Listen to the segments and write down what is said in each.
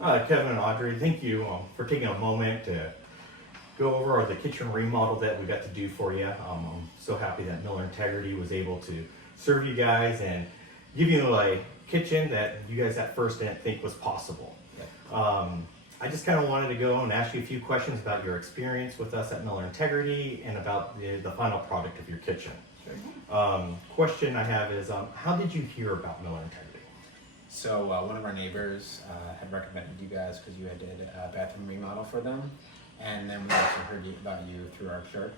Kevin and Audrey, thank you for taking a moment to go over the kitchen remodel that we got to do for you. I'm so happy that Miller Integrity was able to serve you guys and give you a kitchen that you guys at first didn't think was possible. I just kind of wanted to go and ask you a few questions about your experience with us at Miller Integrity and about the final product of your kitchen. Question I have is, how did you hear about Miller Integrity? So one of our neighbors had recommended you guys because you had did a bathroom remodel for them, and then we also heard about you through our church.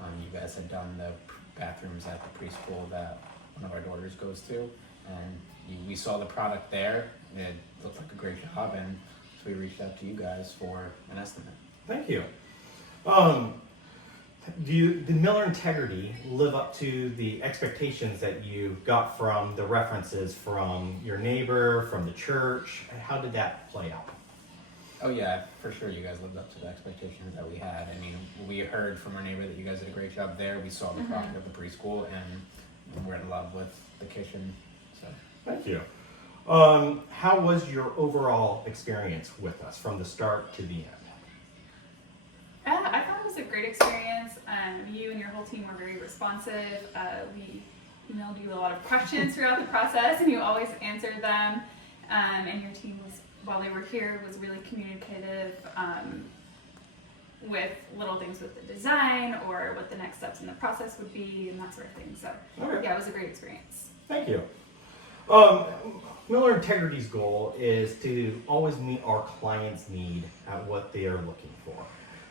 You guys had done the bathrooms at the preschool that one of our daughters goes to, and we saw the product there. It looked like a great job, and so we reached out to you guys for an estimate. Thank you. Did Miller Integrity live up to the expectations that you got from the references from your neighbor, from the church? How did that play out? Oh yeah, for sure you guys lived up to the expectations that we had. I mean, we heard from our neighbor that you guys did a great job there. We saw the product of the preschool, and we're in love with the kitchen. So thank you. How was your overall experience with us from the start to the end? I thought it was a great experience. You and your whole team were very responsive. We emailed you a lot of questions throughout the process, and you always answered them. And your team was, while they were here, was really communicative with little things with the design or what the next steps in the process would be and that sort of thing. So yeah, it was a great experience. Thank you. Miller Integrity's goal is to always meet our clients' need at what they are looking for.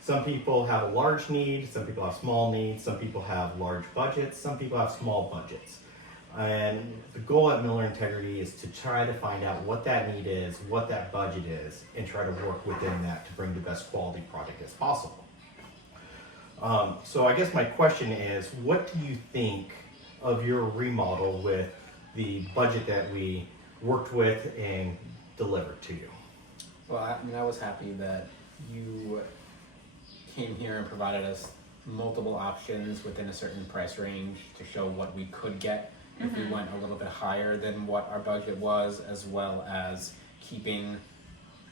Some people have a large need, some people have small needs, some people have large budgets, some people have small budgets. And the goal at Miller Integrity is to try to find out what that need is, what that budget is, and try to work within that to bring the best quality product as possible. So I guess my question is, what do you think of your remodel with the budget that we worked with and delivered to you? well, I was happy that you came here and provided us multiple options within a certain price range to show what we could get if we went a little bit higher than what our budget was, as well as keeping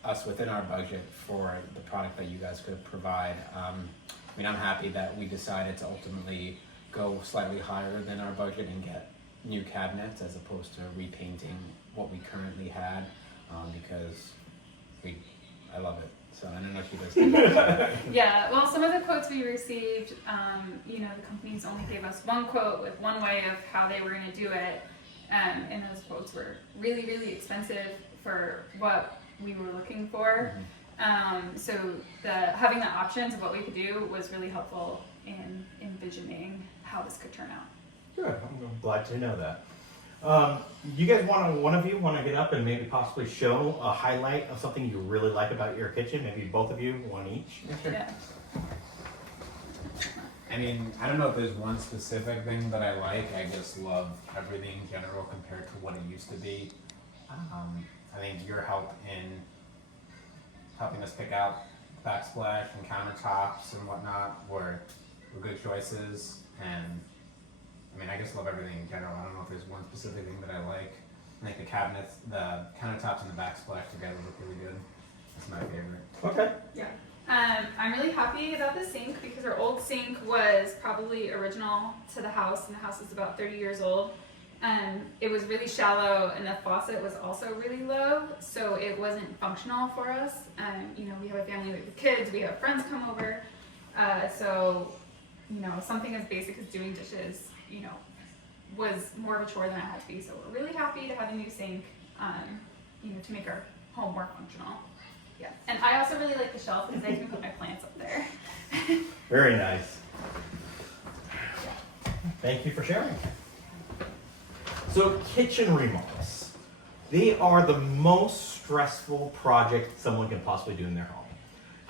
us within our budget for the product that you guys could provide. I mean, I'm happy that we decided to ultimately go slightly higher than our budget and get new cabinets as opposed to repainting what we currently had, because I love it. So I don't know if you guys do. Yeah, well, some of the quotes we received, the companies only gave us one quote with one way of how they were going to do it, and those quotes were really, really expensive for what we were looking for. So having the options of what we could do was really helpful in envisioning how this could turn out. Good, I'm glad to know that. You guys one of you want to get up and maybe possibly show a highlight of something you really like about your kitchen? Maybe both of you, one each. Yeah. I mean, I don't know if there's one specific thing that I like. I just love everything in general compared to what it used to be. I think your help in helping us pick out backsplash and countertops and whatnot were good choices. And I mean, I just love everything in general. I don't know if there's one specific thing that I like. I think the cabinets, the countertops and the backsplash together look really good. That's my favorite. Okay. Yeah. I'm really happy about the sink because our old sink was probably original to the house, and the house is about 30 years old. It was really shallow, and the faucet was also really low, so it wasn't functional for us. We have a family with kids, we have friends come over, so something as basic as doing dishes, was more of a chore than it had to be. So we're really happy to have a new sink, to make our home more functional. Yeah, and I also really like the shelf because I can put my plants up there. Very nice. Thank you for sharing. So kitchen remodels, they are the most stressful project someone can possibly do in their home.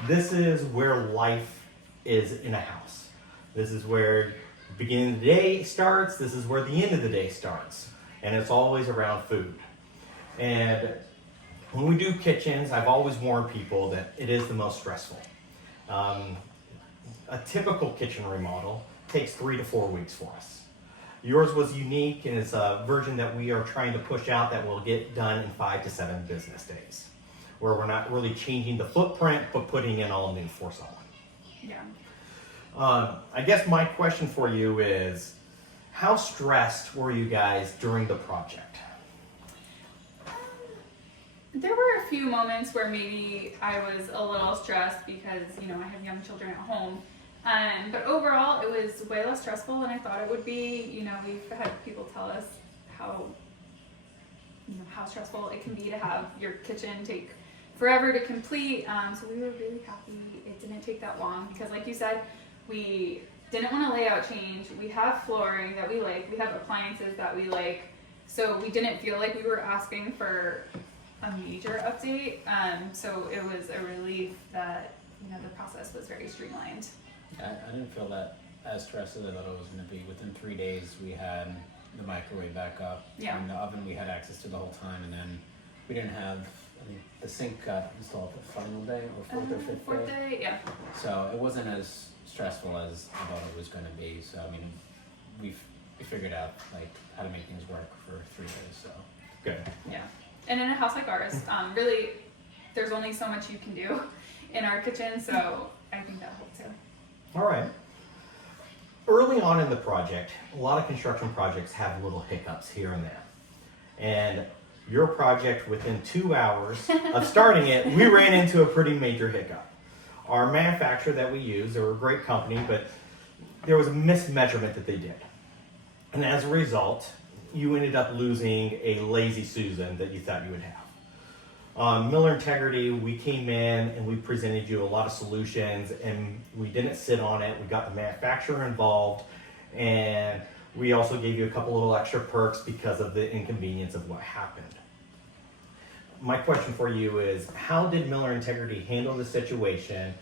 This is where life is in a house. This is where the beginning of the day starts. This is where the end of the day starts. And it's always around food. And when we do kitchens, I've always warned people that it is the most stressful. A typical kitchen remodel takes 3 to 4 weeks for us. Yours was unique, and it's a version that we are trying to push out that will get done in 5 to 7 business days. where we're not really changing the footprint, but putting in all new for someone. Yeah. I guess my question for you is, how stressed were you guys during the project? There were a few moments where maybe I was a little stressed because, you know, I have young children at home. But overall, it was way less stressful than I thought it would be. You know, we've had people tell us how, you know, how stressful it can be to have your kitchen take forever to complete. So we were really happy it didn't take that long because, like you said, we didn't want to layout change. We have flooring that we like. We have appliances that we like. So we didn't feel like we were asking for a major update. So it was a relief that, you know, the process was very streamlined. I didn't feel that as stressed as I thought it was going to be. Within 3 days, we had the microwave back up. Yeah. And the oven we had access to the whole time. And then we didn't have, I mean, the sink got installed the final day or fourth or fifth Fourth day. day, yeah. So it wasn't as stressful as I thought it was going to be. So, I mean, we figured out, like, how to make things work for 3 days. So Good. Yeah. And in a house like ours, really, there's only so much you can do in our kitchen. So I think that helped too. All right. Early on in the project, a lot of construction projects have little hiccups here and there. And your project, within 2 hours of starting it, we ran into a pretty major hiccup. Our manufacturer that we use, they were a great company, but there was a mismeasurement that they did. And as a result, you ended up losing a lazy Susan that you thought you would have. Miller Integrity, we came in and we presented you a lot of solutions, and we didn't sit on it. We got the manufacturer involved, and we also gave you a couple little extra perks because of the inconvenience of what happened. My question for you is, how did Miller Integrity handle the situation?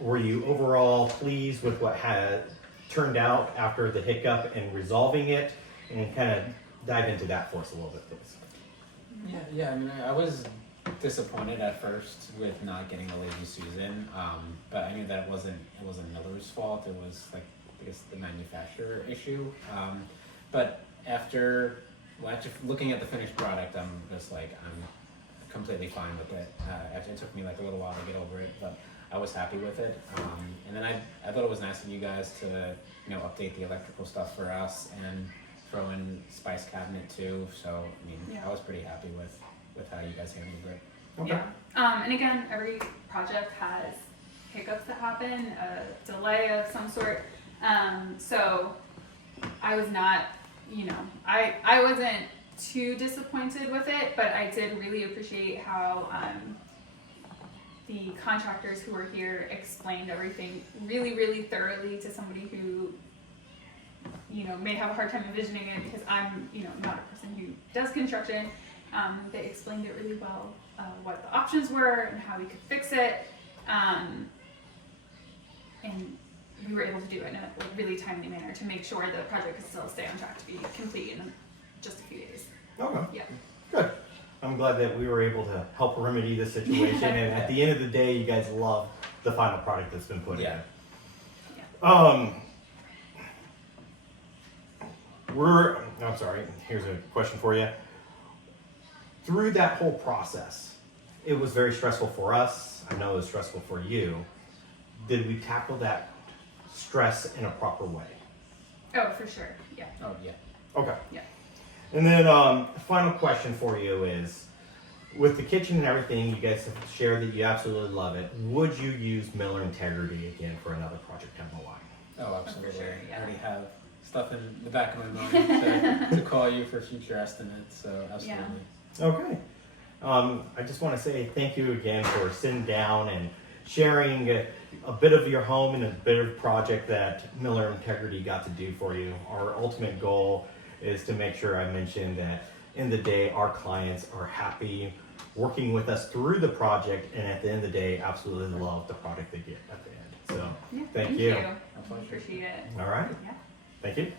Were you overall pleased with what had turned out after the hiccup and resolving it? And kind of dive into that for us a little bit, please. yeah. I mean, I was disappointed at first with not getting a lazy Susan, but I knew that it wasn't Miller's fault. It was, like, I guess, the manufacturer issue. But after looking at the finished product, I'm just like, I'm completely fine with it. It took me like a little while to get over it, but I was happy with it. And then I thought it was nice of you guys to, you know, update the electrical stuff for us and throw in Spice Cabinet too. So, I mean, Yeah. I was pretty happy with how you guys handled it. Okay. Yeah. And again, every project has hiccups that happen, a delay of some sort. So I was not, you know, I wasn't too disappointed with it, but I did really appreciate how the contractors who were here explained everything really, really thoroughly to somebody who, you know, may have a hard time envisioning it because I'm, you know, not a person who does construction. They explained it really well, what the options were and how we could fix it. And we were able to do it in a really timely manner to make sure the project could still stay on track to be complete in just a few days. Okay. Yeah. Good. I'm glad that we were able to help remedy the situation, and at the end of the day, you guys love the final product that's been put Yeah. in. I'm sorry, here's a question for you. Through that whole process, it was very stressful for us. I know it was stressful for you. Did we tackle that stress in a proper way? Oh, for sure. Yeah. Oh, yeah. Okay. Yeah. And then, final question for you is, with the kitchen and everything, you guys have shared that you absolutely love it. Would you use Miller Integrity again for another project down the line? Oh, absolutely. sure, yeah. I already have stuff in the back of my mind to call you for future estimates, so absolutely. Okay. I just want to say thank you again for sitting down and sharing a bit of your home and a bit of project that Miller Integrity got to do for you. Our ultimate goal is to make sure I mention that in the day our clients are happy working with us through the project, and at the end of the day absolutely love the product they get at the end. So Yeah. thank you. My pleasure. Appreciate it. All right. Yeah. Thank you.